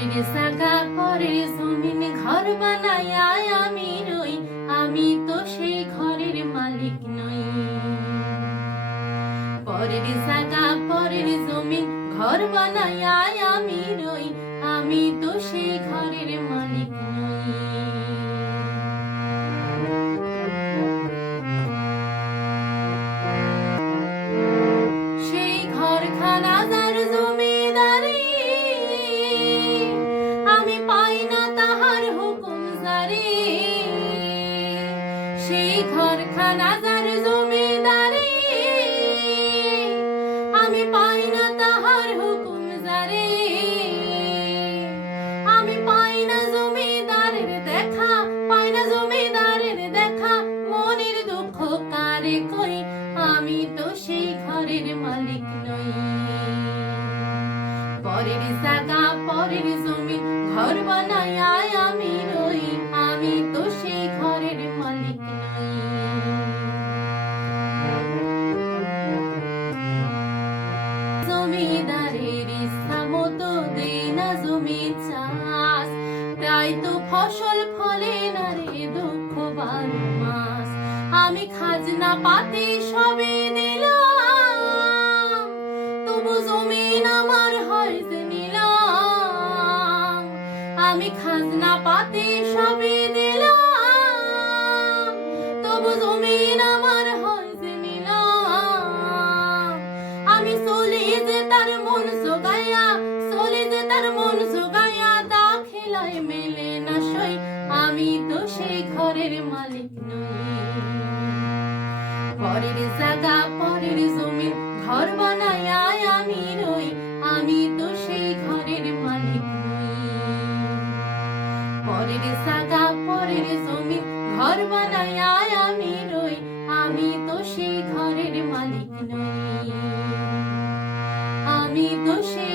পরের জায়গা পরের জমিন ঘর বানায় আমি রই, আমি তো সেই ঘরের মালিক নই। পরের জায়গা পরের জমিন ঘর বানায় আমি রই, আমি তো সেই ঘরের মালিক নই। সেই ঘরখানা যার জমিদারি, আমি পাই না তাহার হুকুম জারি। সেই ঘরখানা যার জমিদারি, আমি পাই না তাহার হুকুম জারি। আমি পাই না জমিদারের দেখা, পাই না জমিদারের দেখা, মনের দুঃখ কারে কই, আমি তো সেই ঘরের মালিক নই। পরের জায়গা পরের জমিন ঘর বানায় আমি রই, আমি তো সেই ঘরের মালিক নই। জমিদারের ইচ্ছা মতো দেই না জমি চাষ, তাই তো ফসল ফলে না রে দুঃখ 12 মাস। আমি খাজনা পাতি সবে দিলাম, তবু জমিন আমার হয় যে নিলাম। আমি খাজনা পাতি সবে দিলাম, তবু জমিন আমার হয় যে নিলাম। আমি চলি যে তার মন জোগাইয়া, চলি যে তার মন জোগাইয়া, দাখিলায় মেলে না সই, আমি তো সেই ঘরের মালিক নই। পরের জায়গা পরের জমিন ঘর বানায় আমি রই, আমি তো সেই ঘরের মালিক নই। পরের জায়গা পরের জমিন ঘর বানায় আমি রই, আমি তো সেই ঘরের মালিক নই। আমি তো সেই